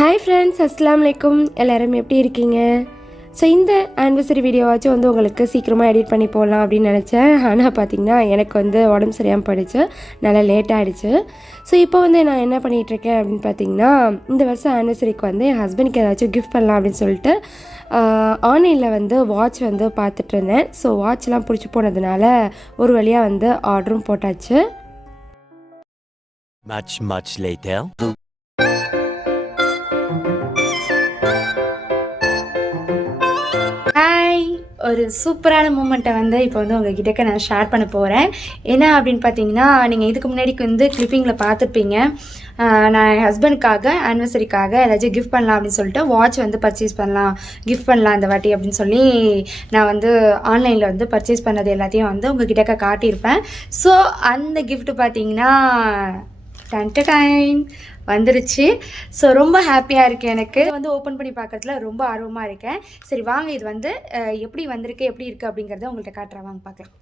Hi friends, அஸ்ஸலாமு அலைக்கும். எல்லோரும் எப்படி இருக்கீங்க? ஸோ இந்த ஆனிவர்சரி வீடியோவாச்சும் வந்து உங்களுக்கு சீக்கிரமாக எடிட் பண்ணி போடலாம் அப்படின்னு நினச்சேன். ஆனால் பார்த்திங்கன்னா எனக்கு வந்து உடம்பு சரியாமல் போயிடுச்சு, நல்லா லேட் ஆகிடுச்சு. ஸோ இப்போ வந்து நான் என்ன பண்ணிகிட்ருக்கேன் அப்படின்னு பார்த்திங்கன்னா, இந்த வருஷம் ஆனிவர்சரிக்கு வந்து என் ஹஸ்பண்டுக்கு ஏதாச்சும் கிஃப்ட் பண்ணலாம் அப்படின்னு சொல்லிட்டு ஆன்லைனில் வந்து வாட்ச் வந்து பார்த்துட்டு இருந்தேன். ஸோ வாட்ச்லாம் பிடிச்சி போனதுனால ஒரு வழியாக வந்து ஆர்டரும் போட்டாச்சு. Much later. ஒரு சூப்பரான மூமெண்ட்டை வந்து இப்போ வந்து உங்ககிட்ட நான் ஷேர் பண்ண போகிறேன். என்ன அப்படின்னு பார்த்தீங்கன்னா, நீங்கள் இதுக்கு முன்னாடி வந்து கிளிப்பிங்கில் பார்த்துருப்பீங்க. நான் என் ஹஸ்பண்டுக்காக ஆனிவர்சரிக்காக ஏதாச்சும் கிஃப்ட் பண்ணலாம் அப்படின்னு சொல்லிட்டு வாட்ச் வந்து பர்ச்சேஸ் பண்ணலாம், கிஃப்ட் பண்ணலாம் இந்த வாட்டி அப்படின்னு சொல்லி நான் வந்து ஆன்லைனில் வந்து பர்ச்சேஸ் பண்ணது எல்லாத்தையும் வந்து உங்ககிட்ட காட்டியிருப்பேன். ஸோ அந்த கிஃப்ட் பார்த்தீங்கன்னா டைம் வந்துருச்சு. ஸோ ரொம்ப ஹாப்பியாக இருக்குது. எனக்கு வந்து ஓப்பன் பண்ணி பார்க்கறதுல ரொம்ப ஆர்வமாக இருக்கேன். சரி வாங்க, இது வந்து எப்படி வந்திருக்கு, எப்படி இருக்குது அப்படிங்கிறத உங்கள்கிட்ட காட்டுறேன், வாங்க பார்க்கலாம்.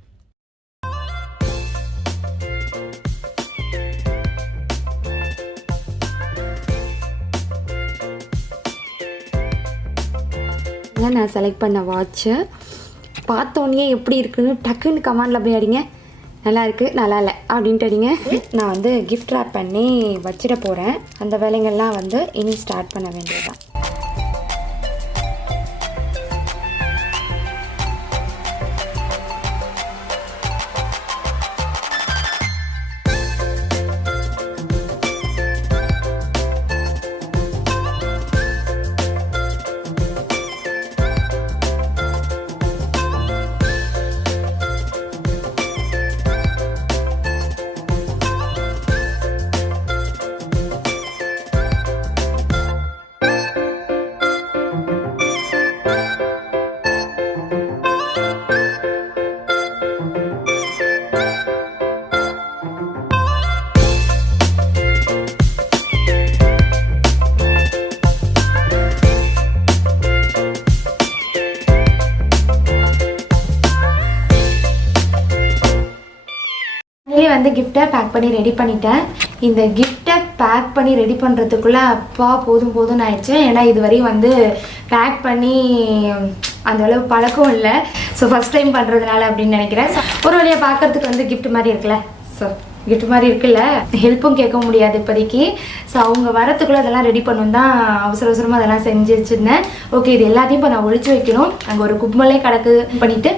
நான் செலக்ட் பண்ண வாட்சு பார்த்தோன்னே எப்படி இருக்குன்னு டக்குன்னு கமெண்டில் போய் அடிங்க. நல்லா இருக்குது, நல்லா இல்லை அப்படின்ட்டு அடிங்க. நான் வந்து கிஃப்ட் ரேப் பண்ணி வச்சிட போகிறேன். அந்த வேலைங்கள்லாம் வந்து இனி ஸ்டார்ட் பண்ண வேண்டியதுதான். வந்து கிஃப்டை பேக் பண்ணி ரெடி பண்ணிட்டேன். இந்த கிஃப்டை பேக் பண்ணி ரெடி பண்ணுறதுக்குள்ளே அப்பா போதும் ஆயிடுச்சு. ஏன்னா இதுவரையும் வந்து பேக் பண்ணி அந்த அளவு பழக்கம் இல்லை. ஸோ ஃபஸ்ட் டைம் பண்ணுறதுனால அப்படின்னு நினைக்கிறேன். ஸோ ஒரு வழியாக பார்க்குறதுக்கு வந்து கிஃப்ட் மாதிரி இருக்குல்ல, ஸோ கிஃப்ட் மாதிரி இருக்குல்ல, ஹெல்ப்பும் கேட்க முடியாது இப்போதைக்கு. ஸோ அவங்க வரத்துக்குள்ளே அதெல்லாம் ரெடி பண்ணணும் தான் அவசரமாக அதெல்லாம் செஞ்சு வச்சுருந்தேன். ஓகே, இது எல்லாத்தையும் இப்போ நான் ஒழிச்சு வைக்கணும். அங்கே ஒரு குப்பமலே கிடக்கு பண்ணிவிட்டு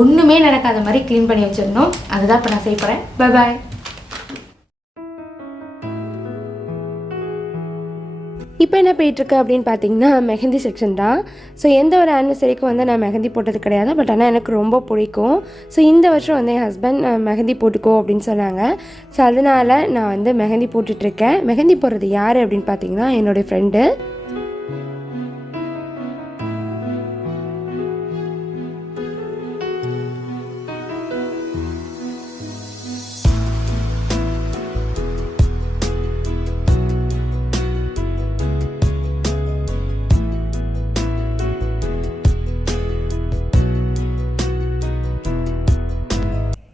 ஒன்றுமே நடக்காத மாதிரி க்ளீன் பண்ணி வச்சிடணும். அதுதான் இப்போ நான் செய்ய போகிறேன். Bye bye. இப்போ என்ன போயிட்டுருக்கு அப்படின்னு பார்த்தீங்கன்னா, மெஹந்தி செக்ஷன் தான். ஸோ எந்த ஒரு ஆனிவர்சரிக்கும் வந்து நான் மெஹந்தி போட்டது கிடையாது. பட் ஆனால் எனக்கு ரொம்ப பிடிக்கும். ஸோ இந்த வருஷம் வந்து என் ஹஸ்பண்ட் மெஹந்தி போட்டுக்கோ அப்படின்னு சொன்னாங்க. ஸோ அதனால் நான் வந்து மெஹந்தி போட்டுட்ருக்கேன். மெஹந்தி போடுறது யார் அப்படின்னு பார்த்தீங்கன்னா, என்னுடைய ஃப்ரெண்டு.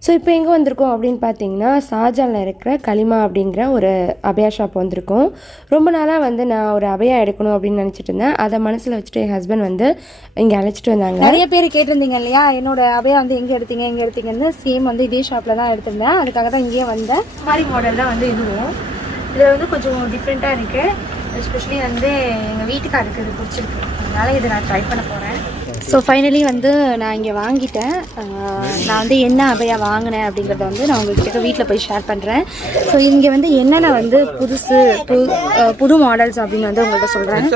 ஸோ இப்போ எங்கே வந்திருக்கோம் அப்படின்னு பார்த்தீங்கன்னா, ஷார்ஜாவில் இருக்கிற கலிமா அப்படிங்கிற ஒரு அபயா ஷாப் வந்திருக்கோம். ரொம்ப நாளாக வந்து நான் ஒரு அபயா எடுக்கணும் அப்படின்னு நினச்சிட்டு இருந்தேன். அதை மனசில் வச்சுட்டு என் ஹஸ்பண்ட் வந்து இங்கே அழைச்சிட்டு வந்தாங்க. நிறைய பேர் கேட்டிருந்தீங்க இல்லையா, என்னோட அபயா வந்து எங்கே எடுத்தீங்கன்னு. சேம் வந்து இதே ஷாப்பில் தான் எடுத்திருந்தேன். அதுக்காக தான் இங்கேயே வந்தேன். மாதிரி மாடல் தான் வந்து இதுவும். இதில் வந்து கொஞ்சம் டிஃப்ரெண்ட்டாக இருக்குது. எஸ்பெஷலி வந்து எங்கள் வீட்டுக்காருக்கு இது பிடிச்சிருக்கு. அதனால் இதை நான் ட்ரை பண்ண போகிறேன். ஸோ ஃபைனலி வந்து நான் இங்கே வாங்கிட்டேன். நான் வந்து என்ன அபயா வாங்கினேன் அப்படிங்கிறத வந்து நான் உங்கள்கிட்ட வீட்டில் போய் ஷேர் பண்ணுறேன். ஸோ இங்கே வந்து என்னென்ன வந்து புது மாடல்ஸ் அப்படின்னு வந்து உங்கள்கிட்ட சொல்கிறேன்.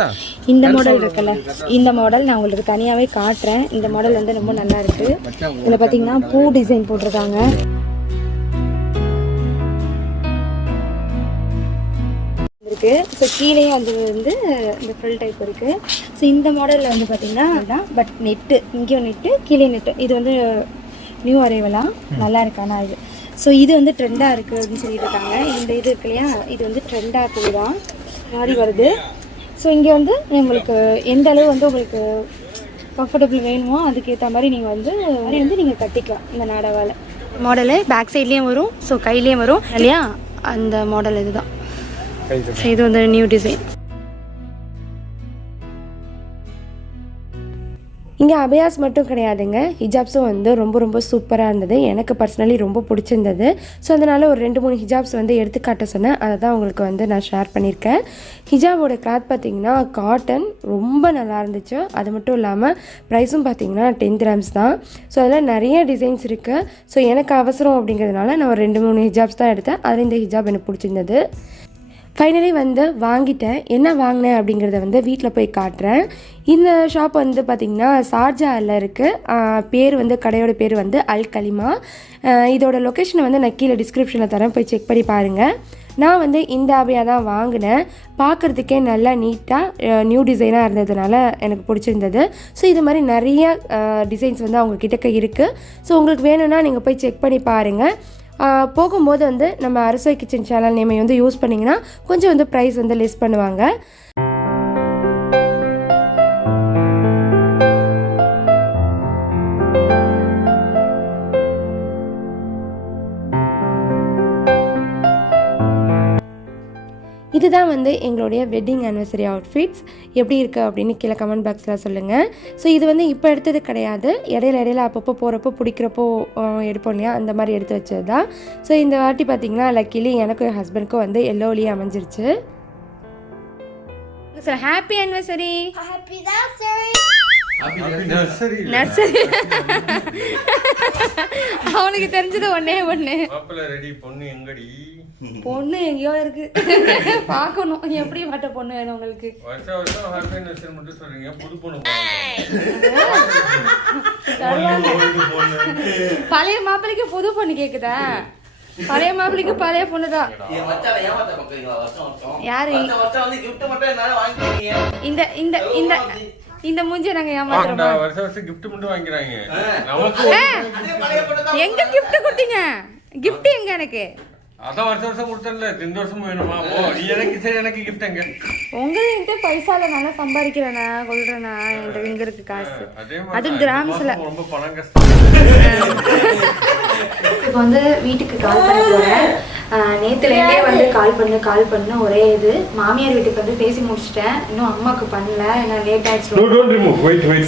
இந்த மாடல் இருக்குல்ல, இந்த மாடல் நான் உங்களுக்கு தனியாகவே காட்டுறேன். இந்த மாடல் வந்து ரொம்ப நல்லா இருக்குது. இதில் பார்த்தீங்கன்னா பூ டிசைன் போட்டிருக்காங்க. ஸோ கீழேயும் அது வந்து இந்த ஃபுல் டைப் இருக்குது. ஸோ இந்த மாடலில் வந்து பார்த்திங்கன்னா பட் நெட்டு, இங்கேயும் நெட்டு, கீழே நெட்டு. இது வந்து நியூ அரைவலாக நல்லா இருக்கானா இது. ஸோ இது வந்து ட்ரெண்டாக இருக்குது அப்படின்னு சொல்லிட்டு இருக்காங்க. இந்த இது இருக்கு இல்லையா, இது வந்து ட்ரெண்டாக போகுதான் மாறி வருது. ஸோ இங்கே வந்து உங்களுக்கு எந்த அளவு வந்து உங்களுக்கு கம்ஃபர்டபுள் வேணுமோ அதுக்கேற்ற மாதிரி நீங்கள் வந்து நீங்கள் கட்டிக்கலாம். இந்த நாடகாவில் மாடலு பேக் சைட்லேயும் வரும், ஸோ கையிலையும் வரும் இல்லையா, அந்த மாடல் இதுதான். இது வந்து நியூ டிசைன். இங்கே அபயாஸ் மட்டும் கிடையாதுங்க, ஹிஜாப்ஸும் வந்து ரொம்ப ரொம்ப சூப்பராக இருந்தது. எனக்கு பர்சனலி ரொம்ப பிடிச்சிருந்தது. ஸோ அதனால் ஒரு 2-3 ஹிஜாப்ஸ் வந்து எடுத்துக்காட்ட சொன்னேன். அதை தான் உங்களுக்கு வந்து நான் ஷேர் பண்ணியிருக்கேன். ஹிஜாபோட கிளாத் பார்த்திங்கன்னா காட்டன் ரொம்ப நல்லா இருந்துச்சு. அது மட்டும் இல்லாமல் ப்ரைஸும் பார்த்திங்கன்னா 10 dirhams தான். ஸோ அதில் நிறைய டிசைன்ஸ் இருக்குது. ஸோ எனக்கு அவசரம் அப்படிங்கிறதுனால நான் ஒரு 2-3 ஹிஜாப்ஸ் தான் எடுத்தேன். அதில் இந்த ஹிஜாப் எனக்கு பிடிச்சிருந்தது. ஃபைனலி வந்து வாங்கிட்டேன். என்ன வாங்கினேன் அப்படிங்கிறத வந்து வீட்டில் போய் காட்டுறேன். இந்த ஷாப் வந்து பார்த்திங்கன்னா ஷார்ஜாவில் இருக்குது. பேர் வந்து கடையோட பேர் வந்து அல் கலிமா. இதோட லொக்கேஷனை வந்து நான் கீழே டிஸ்கிரிப்ஷனில் தரேன், போய் செக் பண்ணி பாருங்கள். நான் வந்து இந்த அபையா தான் வாங்கினேன். பார்க்குறதுக்கே நல்லா நீட்டாக நியூ டிசைனாக இருந்ததுனால எனக்கு பிடிச்சிருந்தது. ஸோ இது மாதிரி நிறைய டிசைன்ஸ் வந்து அவங்க கிட்டக்க இருக்குது. ஸோ உங்களுக்கு வேணும்னா நீங்கள் போய் செக் பண்ணி பாருங்கள். போகும்போது வந்து நம்ம அரசுவை கிச்சன் சேனல் நேமை வந்து யூஸ் பண்ணிங்கன்னா கொஞ்சம் வந்து ப்ரைஸ் வந்து லெஸ் பண்ணுவாங்க. இதுதான் வந்து எங்களுடைய வெட்டிங் ஆனிவர்சரி அவுட்ஃபிட்ஸ். எப்படி இருக்குது அப்படின்னு கீழே கமெண்ட் பாக்ஸில் சொல்லுங்கள். ஸோ இது வந்து இப்போ எடுத்தது கிடையாது, இடையில அப்பப்போ போகிறப்போ பிடிக்கிறப்போ எடுப்போம் இல்லையா, அந்த மாதிரி எடுத்து வச்சது தான். ஸோ இந்த வாட்டி பார்த்திங்கன்னா லக்கிலி எனக்கும் என் ஹஸ்பண்டுக்கும் வந்து எல்லோலியே அமைஞ்சிருச்சு. Sir happy anniversary. நர்சரி அவனுக்கு தெரிஞ்சது ஒன்னே ஒன்று, பொண்ணு எங்கேயோ இருக்கு, பார்க்கணும் எப்படி பட்ட பொண்ணு வேணும் உங்களுக்கு. பழைய மாப்பிள்ளைக்கு புது பொண்ணு கேக்குதா? பழைய மாப்பிள்ளைக்கு பழைய பொண்ணுதான். யாரு இந்த இந்த இந்த இந்த மூஞ்சிய நாங்க ஏமாத்துறோமா? எங்க கிஃப்ட் கொடுத்தீங்க? கிஃப்ட் எங்க? எனக்கு அதான் வருஷம் கொடுத்தல, இந்த வருஷம் வேணுமா? நீ எனக்கு சரி, எனக்கு கிஃப்ட் எங்க? உங்கள்கிட்ட பைசால நல்லா சம்பாதிக்கிறேனா கொள்றேனா? என்கிட்ட எங்க இருக்கு காசு? அது கிராம்ஸ்ல ரொம்ப பணம் கஷ்டம். இப்போ வந்து வீட்டுக்கு கால் பண்ண போறேன். நேத்துலேருந்தே வந்து கால் பண்ணு ஒரே இது. மாமியார் வீட்டுக்கு வந்து பேசி முடிச்சிட்டேன், இன்னும் அம்மாவுக்கு பண்ணல, ஏன்னா லேட் ஆயிடுச்சு.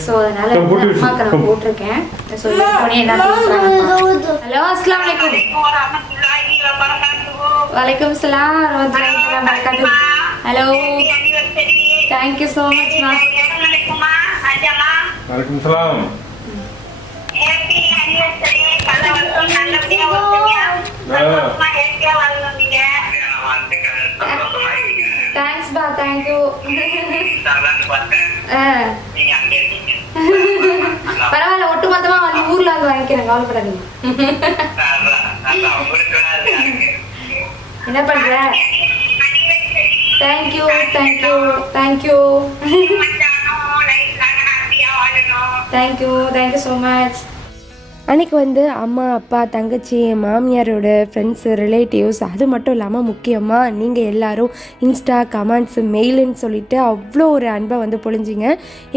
ஸோ அதனால அம்மாவுக்கு நான் போட்டிருக்கேன். ஸோ என்ன பேசுறாங்க? ஹலோ, அஸ்ஸலாமு அலைக்கும். வலைக்கம் சலாம் வரஹ்மத்துல்லாஹி வபரகாத்துஹு. Hello, thank you so much மா. வலைக்கம் சலாம். Happy anniversary. பல வருஷம் நல்லபடியா வாழ்ந்தீங்க. சந்தோஷமா ஹேப்பியா வாழ்ந்தீங்க. தேங்க்ஸ் பா, தேங்க் யூ. பரவாயில்ல, ஒட்டு மொத்தமா வந்து ஊர்ல வந்து வாங்கிக்கிறேன், கவலைப்படாதீங்க. என்ன பண்ற? Thank you thank you thank you thank you thank you so much. அன்றைக்கி வந்து அம்மா அப்பா தங்கச்சி மாமியாரோட ஃப்ரெண்ட்ஸு ரிலேட்டிவ்ஸ், அது மட்டும் இல்லாமல் முக்கியமாக நீங்கள் எல்லோரும் இன்ஸ்டா கமெண்ட்ஸு மெயிலுன்னு சொல்லிவிட்டு அவ்வளோ ஒரு அன்பை வந்து பொழிஞ்சிங்க.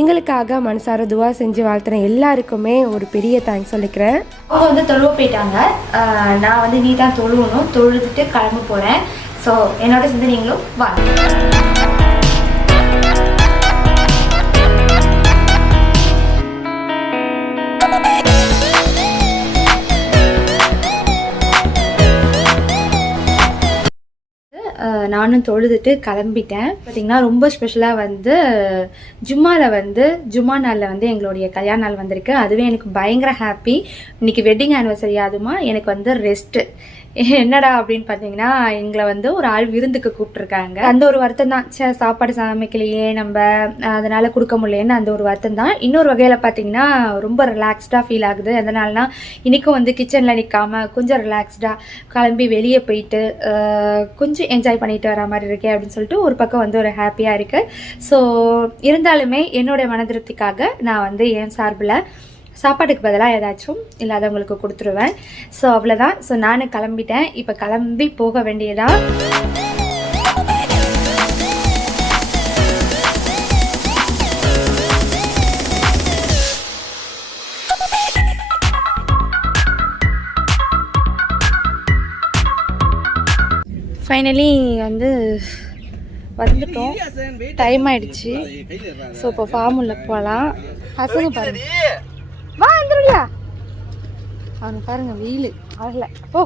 எங்களுக்காக மனசார துவா செஞ்சு வாழ்த்துறேன் எல்லாருக்குமே ஒரு பெரிய தேங்க்ஸ் சொல்லிக்கிறேன். அவங்க வந்து தொழுவ போயிட்டாங்க. நான் வந்து நீ தான் தொழுவணும், தொழுதுட்டு கிளம்ப போகிறேன். ஸோ என்னோட சேர்ந்து நீங்களும் வாங்க. நானும் தொழுதுட்டு கிளம்பிட்டேன். பார்த்திங்கன்னா ரொம்ப ஸ்பெஷலாக வந்து ஜும்மா நாளில் வந்து எங்களுடைய கல்யாண நாள் வந்திருக்கு. அதுவே எனக்கு பயங்கர ஹாப்பி. இன்றைக்கி வெட்டிங் ஆனிவர்சரி, அதுமா எனக்கு வந்து ரெஸ்ட்டு. என்னடா அப்படின்னு பார்த்தீங்கன்னா, எங்களை வந்து ஒரு ஆள் விருந்துக்கு கூப்பிட்ருக்காங்க. அந்த ஒரு வருத்தம் தான், சாப்பாடு சமைக்கலையே நம்ம, அதனால் கொடுக்க முடியலேன்னு அந்த ஒரு வருத்தம் தான். இன்னொரு வகையில் பார்த்தீங்கன்னா ரொம்ப ரிலாக்ஸ்டாக ஃபீல் ஆகுது. அதனாலனா இன்றைக்கும் வந்து கிச்சனில் நிற்காமல் கொஞ்சம் ரிலாக்ஸ்டாக கிளம்பி வெளியே போயிட்டு கொஞ்சம் என்ஜாய் பண்ணிட்டு வர மாதிரி இருக்கேன் அப்படின்னு சொல்லிட்டு ஒரு பக்கம் வந்து ஒரு ஹாப்பியாக இருக்குது. ஸோ இருந்தாலுமே என்னோடய மன திருப்திக்காக நான் வந்து என் சார்பில் சாப்பாட்டுக்கு பதிலாக ஏதாச்சும் இல்லாதவங்களுக்கு கொடுத்துருவேன். ஸோ அவ்வளோதான். ஸோ நான் கிளம்பிட்டேன். இப்போ கிளம்பி போக வேண்டியதான். ஃபைனலி வந்து வந்துட்டோம், டைம் ஆயிடுச்சு. ஸோ இப்போ ஃபார்ம் உள்ள போகலாம். ஹசனு பாருங்க, வா வந்துருவியா? அவனு பாருங்க வெயில் ஆகல. ஓ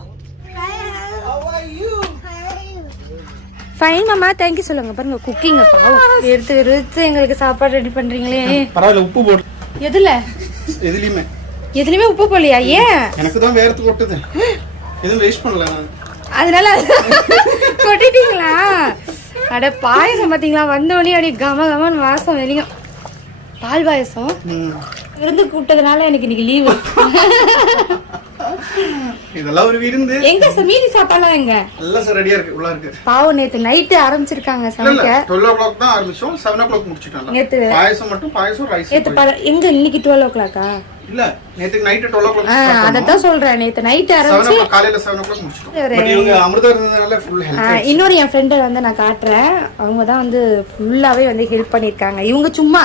ஃபைன் மாமா, தேங்க்யூ சொல்லுங்க. பாருங்க குக்கிங்க பாவம் எடுத்து எடுத்து எங்களுக்கு சாப்பாடு ரெடி பண்றீங்களே. பரவாயில்ல, உப்பு போடு. எதுல? எதுலயுமே உப்பு போடலையா? ஏன்? எனக்கு தான் வேர்த்து கொட்டுது, எதுவும் வேஸ்ட் பண்ணல அதனால கொட்டிட்டீங்களா? அட பாயசம் பாத்தீங்களா, வந்தோடனே அப்படியே கம கமன்னு வாசம் வெளியும். பால் பாயசம் விருந்து கூப்பிட்டதுனால எனக்கு இன்னைக்கு லீவு. இதெல்லாம் ஒரு விருந்து. எங்க மீதி சாப்பாடுலாம் எங்க? எல்லாம் ரெடியா இருக்கு, உள்ள இருக்கு. பாவம் நேத்து நைட்டு ஆரம்பிச்சிருக்காங்க சமைக்க. 12 o'clock தான் ஆரம்பிச்சோம், 7 o'clock முடிச்சிட்டோம். நேத்து பாயசம் மட்டும், பாயசம் ரைஸ். நேத்து எங்க இன்னைக்கு 12 o'clock-ஆ? இல்ல, நேத்து நைட் 12 o'clock. அததான் சொல்றேன், நேத்து நைட் ஆரம்பிச்சு காலையில 7 o'clock முடிச்சிட்டோம். பட் இவங்க அமிர்தா இருந்ததனால ஃபுல் ஹெல்ப். இன்னொரு என் ஃப்ரெண்ட் வந்து நான் காட்டுறேன், அவங்க தான் வந்து ஃபுல்லாவே வந்து ஹெல்ப் பண்ணிருக்காங்க. இவங்க சும்மா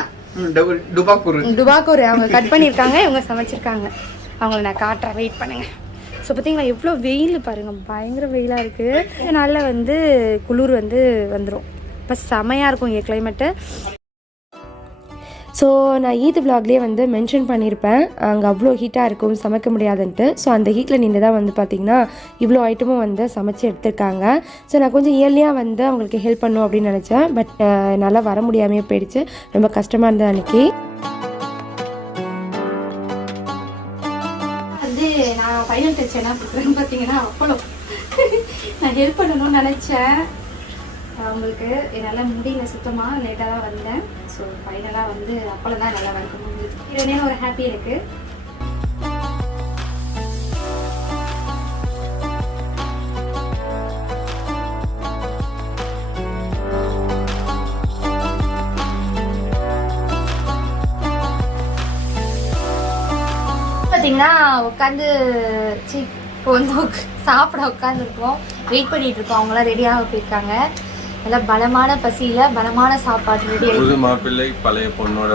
டுபாக்கூர் அவங்க கட் பண்ணிருக்காங்க, இவங்க சமைச்சிருக்காங்க. அவங்கள நான் காட்டுறேன், வெயிட் பண்ணுங்க. ஸோ பார்த்தீங்களா எவ்வளோ வெயில் பாருங்க, பயங்கர வெயிலாக இருக்குது. இதனால வந்து குளிர் வந்து வந்துடும். இப்போ செமையாக இருக்கும் இங்கே கிளைமேட்டு. ஸோ நான் ஈத் விலாக்லேயே வந்து மென்ஷன் பண்ணியிருப்பேன், அங்கே அவ்வளோ ஹீட்டாக இருக்கும், சமைக்க முடியாதுன்ட்டு. ஸோ அந்த ஹீட்டில் நின்று தான் வந்து பார்த்திங்கன்னா இவ்வளோ ஐட்டமும் வந்து சமைச்சு எடுத்திருக்காங்க. ஸோ நான் கொஞ்சம் இயர்லியாக வந்து அவங்களுக்கு ஹெல்ப் பண்ணும் அப்படின்னு நினச்சேன். பட் நல்லா வர முடியாமையே போயிடுச்சு, ரொம்ப கஷ்டமாக இருந்தது அன்றைக்கி. வந்து நான் ஃபைனல் டச் என்ன கொடுக்குறேன்னு பார்த்தீங்கன்னா அப்பளம். நான் ஹெல்ப் பண்ணணும்னு நினச்சேன், அவங்களுக்கு என்னால் முடியல, சுத்தமாக லேட்டாக தான் வந்தேன். ஸோ ஃபைனலாக வந்து அப்பளம் தான் நல்லா வறுக்க முடியுது. இது ஒரு ஹாப்பி இருக்குது. பார்த்தீங்கன்னா உட்காந்து இப்போ வந்து சாப்பிட உட்காந்துருக்கோம், வெயிட் பண்ணிட்டு இருக்கோம். அவங்களாம் ரெடியாக போயிருக்காங்க. நல்லா பலமான பசியில பலமான சாப்பாடு ரெடி. புது மாப்பிள்ளை பழைய பொண்ணோட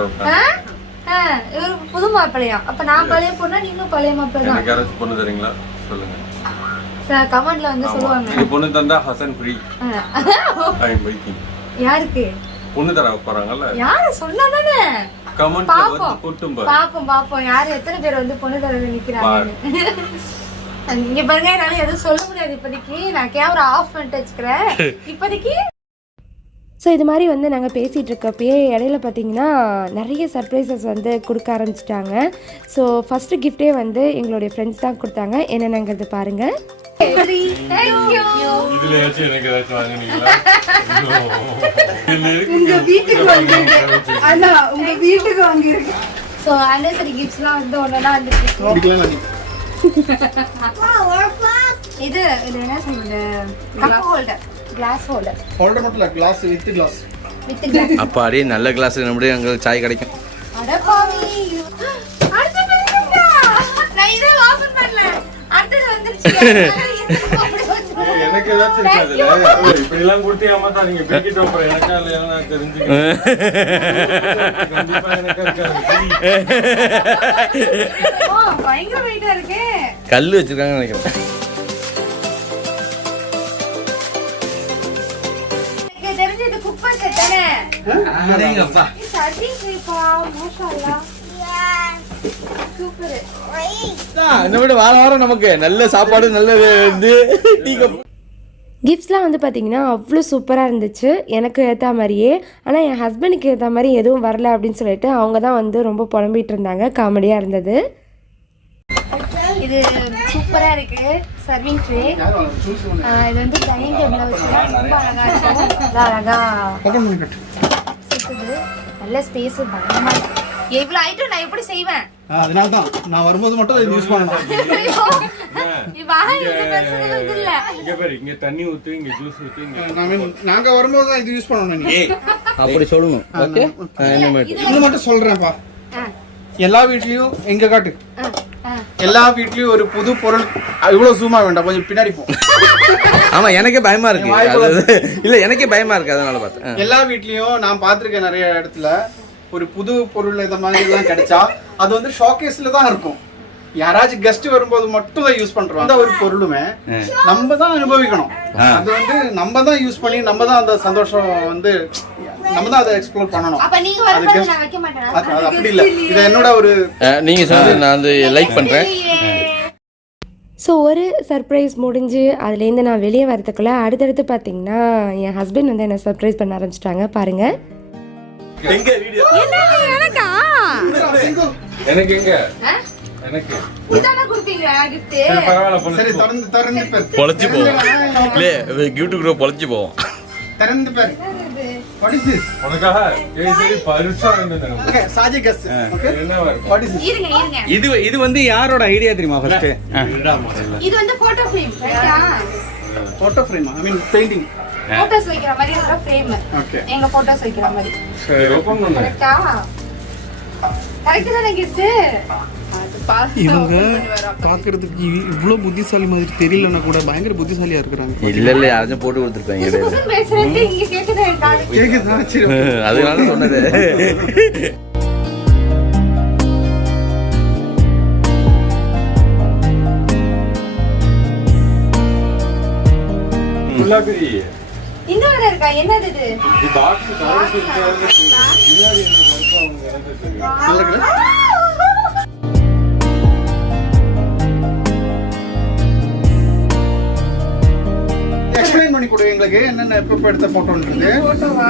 இவரு புது மாப்பிள்ளையா? அப்ப நான் பழைய பொண்ணா, நீங்களும் பழைய மாப்பிள்ளை தான்? யாராச்சும் பொண்ணு தரீங்களா சொல்லுங்க சார், கமெண்ட்ல வந்து சொல்லுவாங்க. நீ பொண்ணு தந்தா ஹசன் ஃப்ரீ. I am waiting. யாருக்கு பொண்ணு தர போறாங்கல்ல? யாரு சொன்னானே கமெண்ட்ல வந்து போட்டும் பாப்போம் யார் எத்தனை பேர் வந்து பொண்ணு தர நிக்கிறாங்க. இங்க பாருங்க, என்னால எதுவும் சொல்ல முடியாது இப்போதைக்கு. நான் கேமரா ஆஃப் பண்ணிட்டு வச்சுக்கிறேன் இப்போதைக்கு. ஸோ இது மாதிரி வந்து நாங்கள் பேசிகிட்டு இருக்கப்பயே இடையில பார்த்திங்கன்னா நிறைய சர்ப்ரைசஸ் வந்து கொடுக்க ஆரம்பிச்சிட்டாங்க. ஸோ ஃபஸ்ட்டு கிஃப்டே வந்து எங்களுடைய ஃப்ரெண்ட்ஸ் தான் கொடுத்தாங்க. என்னென்னங்கிறது பாருங்கள். ஸோ ஆனிவர்சரி கிஃப்ட்ஸ்லாம் வந்து ஒன்றா வந்துருக்கு. இது என்ன சொல்றது, cup holder, glass holder. Holder மட்டும் இல்ல, கிளாஸ் வித் கிளாஸ். அப்பாடி நல்ல கிளாஸ் நம்மளுடைய அங்க சாய் கிடைக்கும். அட பாவி, அடுத்து வந்துட்டா. நான் இத ஓபன் பண்ணல, அடுத்து வந்துருச்சு. எனக்கு ஏதாச்சும் இருக்காதுல, இப்படி எல்லாம் கொடுத்து ஏமாத்தாதீங்க. பிரிக்கெட் ஓப்பர் எனக்கா இல்லையா தெரிஞ்சுக்கணும். கண்டிப்பா எனக்கு இருக்காது. பயங்கர வெயிட்டா இருக்கு. கல்லு வச்சிருக்காங்க நினைக்கிறேன். எனக்கு தெரிஞ்சு இது குப்பை செட் தானே? அடேங்கப்பா. சர்வி கிரீப்பா, மாஷாஅல்லாஹ். சூப்பர். இந்த விட வாரம் நமக்கு நல்ல சாப்பாடு, நல்ல இது டீ கப். கிஃப்ட்ஸ்லாம் வந்து பார்த்திங்கன்னா அவ்வளோ சூப்பராக இருந்துச்சு, எனக்கு ஏற்ற மாதிரியே. ஆனால் என் ஹஸ்பண்டுக்கு ஏற்ற மாதிரி எதுவும் வரல அப்படின்னு சொல்லிட்டு அவங்க தான் வந்து ரொம்ப புலம்பிகிட்டு இருந்தாங்க. காமெடியாக இருந்தது. இது சூப்பரா இருக்கு சர்விங் ட்ரே. இது வந்து டைனிங் டேபிள்ல வச்சா ரொம்ப அழகா இருக்கும். அழகா இருக்குது, நல்ல ஸ்பேஸ், பயங்கரமா இருக்கு. எவ்வளவு ஐட்டம் நான் எப்படி செய்வேன்? அதனால தான் நான் வரும்போது மட்டும் இதை யூஸ் பண்ணலாம். இங்க பாரு, இங்க தண்ணி ஊத்து, இங்க ஜூஸ் ஊத்து, இங்க நாங்க வரும்போது தான் இது யூஸ் பண்ணணும். நீ அப்படி சொல்லணும். ஓகே, இது மட்டும் சொல்றேன்ப்பா. எல்லா வீட்லயும் எங்க காட்டு, எல்லா வீட்லயும் ஒரு புது பொருள். இவ்வளவு ஜூமா வேண்டாம், கொஞ்சம் பின்னாடி போ. ஆமா, எனக்கே பயமா இருக்கு. இல்ல, எனக்கே பயமா இருக்கு, அதனால பார்த்தேன். எல்லா வீட்லயும் நான் பாத்திருக்கேன் நிறைய இடத்துல, ஒரு புது பொருள் இந்த மாதிரி எல்லாம் கிடைச்சா அது வந்து ஷோகேஸ்ல தான் இருக்கும். யாராச்சும் கெஸ்ட் வரும்போது மட்டும் தான் யூஸ் பண்றோம். அந்த ஒரு பொருளுமே நம்ம தான் அனுபவிக்கணும். அது வந்து நம்ம தான் யூஸ் பண்ணி நம்ம தான் அந்த சந்தோஷம் வந்து நம்ம தான் அதை எக்ஸ்ப்ளோர் பண்ணணும். அப்ப நீங்க வரும்போது நான் வைக்க மாட்டேனா? அது அப்படி இல்ல. இது என்னோட ஒரு நீங்க சொன்னது நான் வந்து லைக் பண்றேன். ஸோ ஒரு சர்ப்ரைஸ் முடிஞ்சு அதுலேருந்து நான் வெளியே வரதுக்குள்ளே அடுத்தடுத்து பார்த்தீங்கன்னா என் ஹஸ்பண்ட் வந்து என்னை சர்ப்ரைஸ் பண்ண ஆரம்பிச்சிட்டாங்க. பாருங்கள். எனக்கு எங்க எனக்கு இதான கொடுப்பீங்க gift. பரவாயில்ல சரி திறந்து பாரு. பொளச்சு போவோம். இல்ல கிஃப்ட் கூட பொளச்சு போவோம். திறந்து பாரு. What is this? உனக்காக கேசரி பரிசா இருந்தது. Okay, சாஜி கஸ். Okay. என்ன வரும்? What is this? இருங்க. இது வந்து யாரோட ஐடியா தெரியுமா ஃபர்ஸ்ட்? இது வந்து போட்டோ ஃப்ரேம். ரைட்டா? Photo frame. I mean painting. Photos வைக்கிற மாதிரி ஒரு ஃப்ரேம். Okay. எங்க போட்டோஸ் வைக்கிற மாதிரி. சரி ஓபன் பண்ணு. கரெக்ட்டா? கரெக்ட் தானே கிஃப்ட்? இவங்க பாக்குறதுக்கு இவ்ளோ புத்திசாலி மாதிரி தெரியலன்னா கூட பயங்கர புத்திசாலியா இருக்காங்க. இல்ல யாரும் போட்டு கொடுத்துருப்பாங்க இடையில. புதுசு பேசுறது இங்க கேக்குதா காது? கேக்குதா? சரி. அதனால சொன்னது. குலாபி இந்த வர இருக்கா? என்னது இது? இது பாக்ஸ் கவர் இருக்கு. முன்னாடி என்ன கருப்பா அவங்க எனக்கு தெரியும். நல்லா இருக்குல்ல? எக்ஸ்பிளைன் பண்ணி கொடு எங்களுக்கு என்னென்ன எப்ப எடுத்த போட்டோன்றது. போட்டோவா?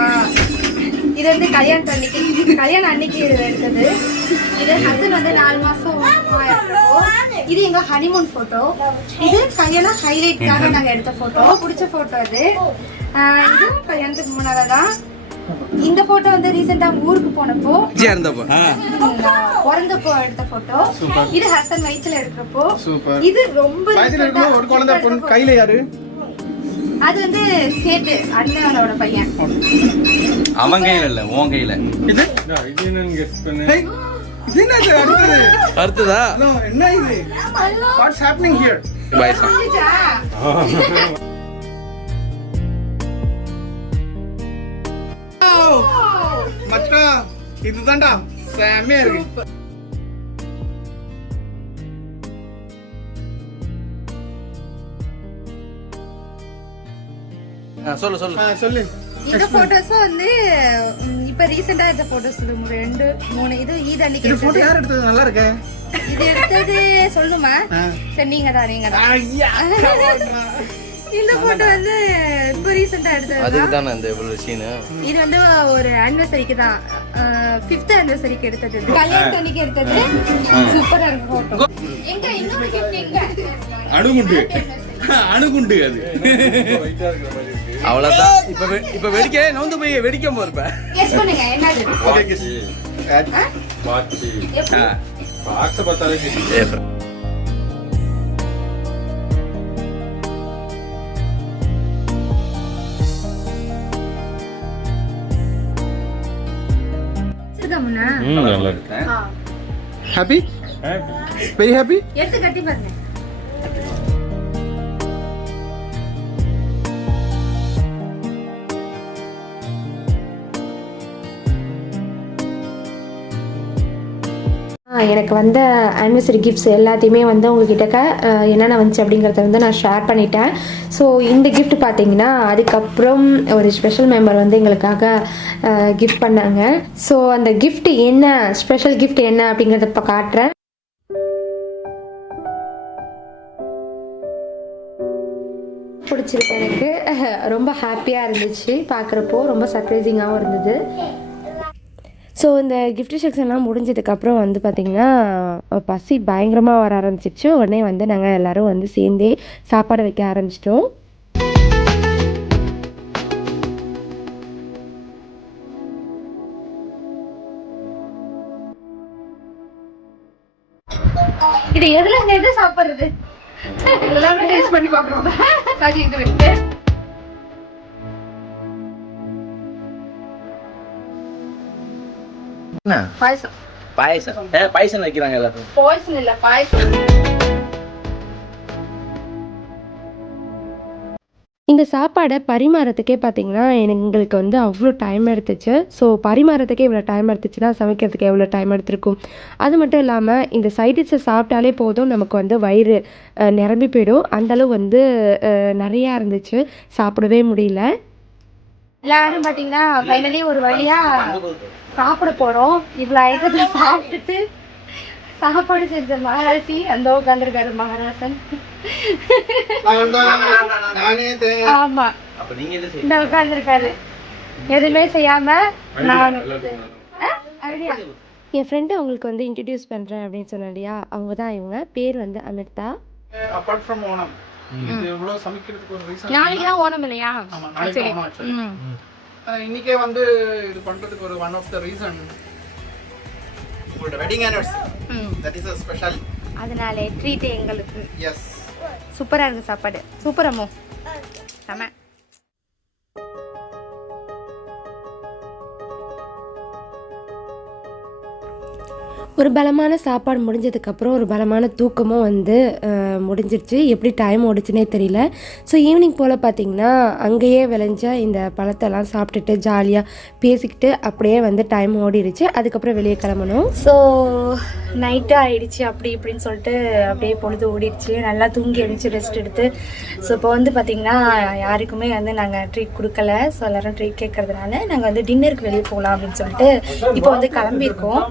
இது வந்து கல்யாண அன்னைக்கு எடுத்தது. இது ஹஸ்பண்ட் வந்து 4 மாசம் இது எங்க ஹனிமூன் போட்டோ. இது கல்யாண ஹைலைட்காக நாங்க எடுத்த போட்டோ. பிடிச்ச போட்டோ அது. இது கல்யாணத்துக்கு முன்னால தான். இந்த போட்டோ வந்து ரீசெண்டா ஊருக்கு போனப்போ பிறந்தப்போ எடுத்த போட்டோ. இது ஹஸ்பண்ட் வயித்துல இருக்கிறப்போ. இது ரொம்ப ஒரு குழந்தை கையில யாரு? அது வந்து சேட்டு அண்ணனோட பையன். அவன் கையில இல்ல உன் கையில. இது என்னன்னு கெஸ் பண்ணு. இது என்னது அடுத்து? அடுத்ததா? என்ன இது? What's happening here? Bye sir. மச்சான் இதுதான்டா செமையா இருக்கு. சொல்லு. இந்த போட்டோஸும் வந்து இப்ப ரீசெண்டா எடுத்த போட்டோஸ் 2 3 இது ஈத் அன்னைக்கு இந்த போட்டோ யார் எடுத்தது? நல்லா இருக்கு. இது எடுத்தது சொல்லுமா? சரி நீங்க தான். இந்த போட்டோ வந்து இப்ப ரீசெண்டா எடுத்தது. அதுக்கு தான இந்த இவ்வளவு சீன். இது வந்து ஒரு ஆனிவர்சரிக்கு தான் 5th ஆனிவர்சரிக்கு எடுத்தது. கல்யாண அன்னைக்கு எடுத்தது. சூப்பரா இருக்கு போட்டோ. எங்க இன்னொரு gift எங்க? அணுகுண்டு அது. வைட்டா இருக்கிற மாதிரி இருக்கு. அவ்வளவுதான். இப்ப வெடிக்க நவுந்து போய் வெடிக்க போறப்ப. கெஸ் பண்ணுங்க என்னது? Okay guess. வாட்சி. எப்படி? பாக்ஸ் பார்த்தாலே தெரியும். சிகமனா? நல்லா இருக்கு. ஹாப்பி? Very happy? எடுத்து கட்டி பாருங்க. எனக்கு வந்த ஆனிவர்சரி கிஃப்ட்ஸ் எல்லாத்தையுமே வந்து உங்ககிட்ட என்னென்ன வந்துச்சு அப்படிங்கிறத வந்து நான் ஷேர் பண்ணிட்டேன். ஸோ இந்த கிஃப்ட் பார்த்தீங்கன்னா அதுக்கப்புறம் ஒரு ஸ்பெஷல் மெம்பர் வந்து எங்களுக்காக கிஃப்ட் பண்ணாங்க. ஸோ அந்த கிஃப்ட் என்ன, ஸ்பெஷல் கிஃப்ட் என்ன அப்படிங்கிறத இப்போ காட்டுறேன். பிடிச்சிருக்கு. எனக்கு ரொம்ப ஹாப்பியாக இருந்துச்சு பார்க்குறப்போ. ரொம்ப சர்ப்ரைசிங்காகவும் இருந்தது. ஸோ இந்த கிஃப்ட் செக்ஷன்லாம் முடிஞ்சதுக்கப்புறம் வந்து பார்த்திங்கன்னா பசி பயங்கரமாக வர ஆரம்பிச்சிச்சு. உடனே வந்து நாங்கள் எல்லோரும் வந்து சேர்ந்தே சாப்பாடு வைக்க ஆரம்பிச்சிட்டோம். இது எது சாப்பிடுறது? எல்லாமே டேஸ்ட் பண்ணி பார்க்கறோம். சாஜி இது வெட்டு. பாயசம். பாயசம் வைக்கிறாங்க எல்லாரும். பாயசம் இல்ல பாயசம். இந்த சாப்பாடை பரிமாறத்துக்கே பார்த்திங்கன்னா எங்களுக்கு வந்து அவ்வளோ டைம் எடுத்துச்சு. ஸோ பரிமாறத்துக்கே இவ்வளோ டைம் எடுத்துச்சுன்னா சமைக்கிறதுக்கு எவ்வளோ டைம் எடுத்திருக்கும். அது மட்டும் இல்லாமல் இந்த சைட் டிஷ்ஷை சாப்பிட்டாலே போதும் நமக்கு வந்து வயிறு நிரம்பி போயிடும். அந்தளவு வந்து நிறையா இருந்துச்சு, சாப்பிடவே முடியல. எல்லாரும் பார்த்தீங்கன்னா ஃபைனலி ஒரு வழியாக சாப்பிட போகிறோம். இவ்வளோ ஐட்டத்தை சாப்பிட்டுட்டு சாப்பாடு செஞ்ச மகாராசி அந்த உட்காந்துருக்காரு மகாராசன். ஆமா இந்த உட்காந்துருக்காரு எதுவுமே செய்யாம. நானும் என் ஃப்ரெண்டு அவங்களுக்கு வந்து இன்ட்ரடியூஸ் பண்ணுறேன் அப்படின்னு சொன்னேன் இல்லையா, அவங்க தான் இவங்க. பேர் வந்து அமிர்தா. அப்பார்ட் ஃப்ரம் ஓணம் இது இவ்வளோ சமைக்கிறதுக்கு ஒரு ரீசன். நாளைக்கு தான் ஓணம் இல்லையா? இன்னைக்கே வந்து இது பண்றதுக்கு ஒரு ஒன் ஆஃப் த ரீசன் உங்களோட wedding anniversary. That is a special. அதனால ட்ரீட் எங்களுக்கு. எஸ், சூப்பரா இருக்கு சாப்பாடு. சூப்பர் அம்மோ, செம. ஒரு பலமான சாப்பாடு முடிஞ்சதுக்கப்புறம் ஒரு பலமான தூக்கமும் வந்து முடிஞ்சிருச்சு. எப்படி டைம் ஓடிச்சுனே தெரியல. ஸோ ஈவினிங் போல் பார்த்திங்கன்னா அங்கேயே விளைஞ்ச இந்த பழத்தெல்லாம் சாப்பிட்டுட்டு ஜாலியாக பேசிக்கிட்டு அப்படியே வந்து டைம் ஓடிடுச்சு. அதுக்கப்புறம் வெளியே கிளம்பணும். ஸோ நைட்டு ஆயிடுச்சு, அப்படி இப்படின்னு சொல்லிட்டு அப்படியே பொழுது ஓடிடுச்சு. நல்லா தூங்கி எழுந்துச்சு, ரெஸ்ட் எடுத்து. ஸோ இப்போ வந்து பார்த்திங்கன்னா யாருக்குமே வந்து நாங்கள் ட்ரீட் கொடுக்கல. ஸோ எல்லோரும் ட்ரீட் கேட்கறதுனால நாங்கள் வந்து டின்னருக்கு வெளியே போகலாம் அப்படின்னு சொல்லிட்டு இப்போ வந்து கிளம்பியிருக்கோம்.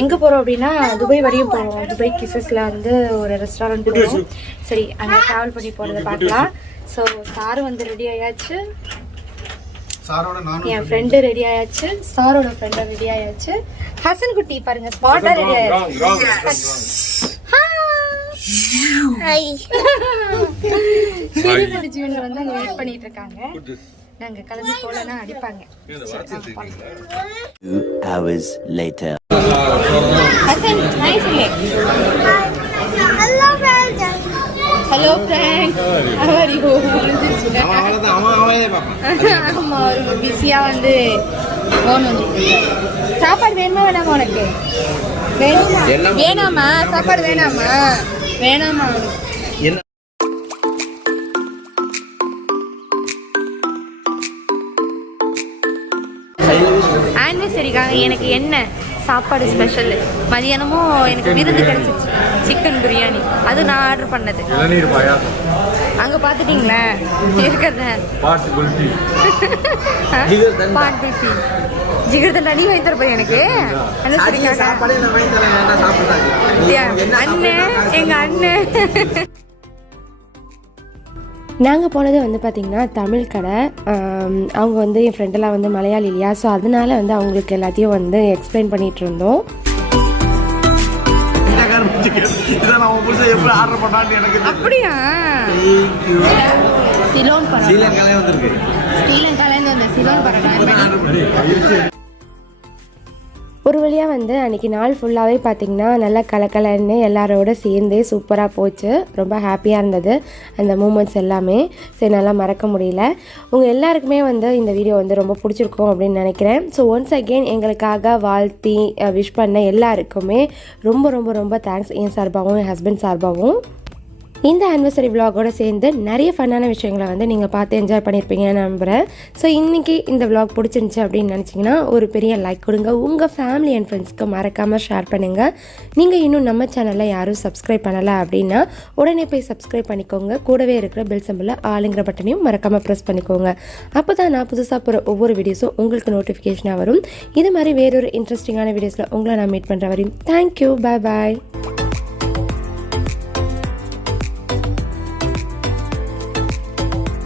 எங்கே போகிறோம் அப்படின்னா துபாய் வரையும் போகிறோம். துபாய் கிசஸில் வந்து ஒரு ரெஸ்டாரண்ட் போகிறோம். சரி, அங்கே ட்ராவல் பண்ணி போகிறத பார்க்கலாம். ஸோ சாரு வந்து ரெடி ஆயாச்சு, என் ஃப்ரெண்டு ரெடி ஆயாச்சு, சாரோட ஃப்ரெண்டு ரெடி ஆயாச்சு. ஹசன் குட்டி பாருங்க ஸ்பாட்டா ரெடி ஆயாச்சு. இவங்க வந்து அங்கே வெயிட் பண்ணிட்டு இருக்காங்க. நாங்க கிளம்பி போலனா அடிப்பாங்க. 2 hours later. ஹசன் ஹாய் சொல்லு. Hello friends, how are you? ஆமா, ஒரு பிஸியா வந்து போன் வந்துருக்கு. சாப்பாடு வேணுமா வேணாமா உனக்கு? வேணாமா சாப்பாடு? வேணாமா வேணாமா? ஆனிவர்சரிக்காக எனக்கு என்ன சாப்பாடு ஸ்பெஷல்? மதியானமும் எனக்கு விருந்து கிடைச்சிச்சு, சிக்கன் பிரியாணி. அது நான் ஆர்டர் பண்ணது. அங்கே பார்த்துட்டீங்களா இருக்கிறத? பாட் குல்ஃபி, ஜிகர்தண்டா நீ வாங்கி தரப்போ எனக்கு அண்ணன், எங்க அண்ணன். நாங்கள் போனது வந்து பார்த்திங்கன்னா தமிழ் கடை. அவங்க வந்து என் ஃப்ரெண்டெல்லாம் வந்து மலையாளி இல்லையா, ஸோ அதனால வந்து அவங்களுக்கு எல்லாத்தையும் வந்து எக்ஸ்பிளைன் பண்ணிகிட்டு இருந்தோம். அப்படியா? சிலோன் பரோட்டா, ஸ்ரீலங்காலேருந்து வந்த சிலோன் பரோட்டா. ஒரு வழியாக வந்து அன்றைக்கி நாள் ஃபுல்லாகவே பார்த்திங்கன்னா நல்லா கலக்கலன்னு எல்லாரோட சேர்ந்தே சூப்பராக போச்சு. ரொம்ப ஹாப்பியாக இருந்தது அந்த மூமெண்ட்ஸ் எல்லாமே. சரி, நல்லா மறக்க முடியல. உங்கள் எல்லாருக்குமே வந்து இந்த வீடியோ வந்து ரொம்ப பிடிச்சிருக்கும் அப்படின்னு நினைக்கிறேன். ஸோ ஒன்ஸ் அகெயின் எங்களுக்காக வாழ்த்தி விஷ் பண்ண எல்லாருக்குமே ரொம்ப ரொம்ப ரொம்ப தேங்க்ஸ். என் சார்பாகவும் என் ஹஸ்பண்ட் சார்பாகவும். இந்த ஆனிவர்சரி விலாகோடு சேர்ந்து நிறைய ஃபன்னான விஷயங்களை வந்து நீங்கள் பார்த்து என்ஜாய் பண்ணியிருப்பீங்கன்னு நம்புகிறேன். ஸோ இன்றைக்கி இந்த விலாக் பிடிச்சிருந்துச்சி அப்படின்னு நினச்சிங்கன்னா ஒரு பெரிய லைக் கொடுங்க. உங்கள் ஃபேமிலி அண்ட் ஃப்ரெண்ட்ஸ்க்கு மறக்காமல் ஷேர் பண்ணுங்கள். நீங்கள் இன்னும் நம்ம சேனலில் யாரும் சப்ஸ்கிரைப் பண்ணலை அப்படின்னா உடனே போய் சப்ஸ்கிரைப் பண்ணிக்கோங்க. கூடவே இருக்கிற பெல் சிம்பிளில் ஆளுங்கிற பட்டனையும் மறக்காமல் ப்ரெஸ் பண்ணிக்கோங்க. அப்போ தான் நான் புதுசாக போகிற ஒவ்வொரு வீடியோஸும் உங்களுக்கு நோட்டிஃபிகேஷனாக வரும். இது மாதிரி வேறொரு இன்ட்ரெஸ்டிங்கான வீடியோஸில் உங்களை நான் மீட் பண்ணுற வரையும் தேங்க்யூ, பாய் பாய்.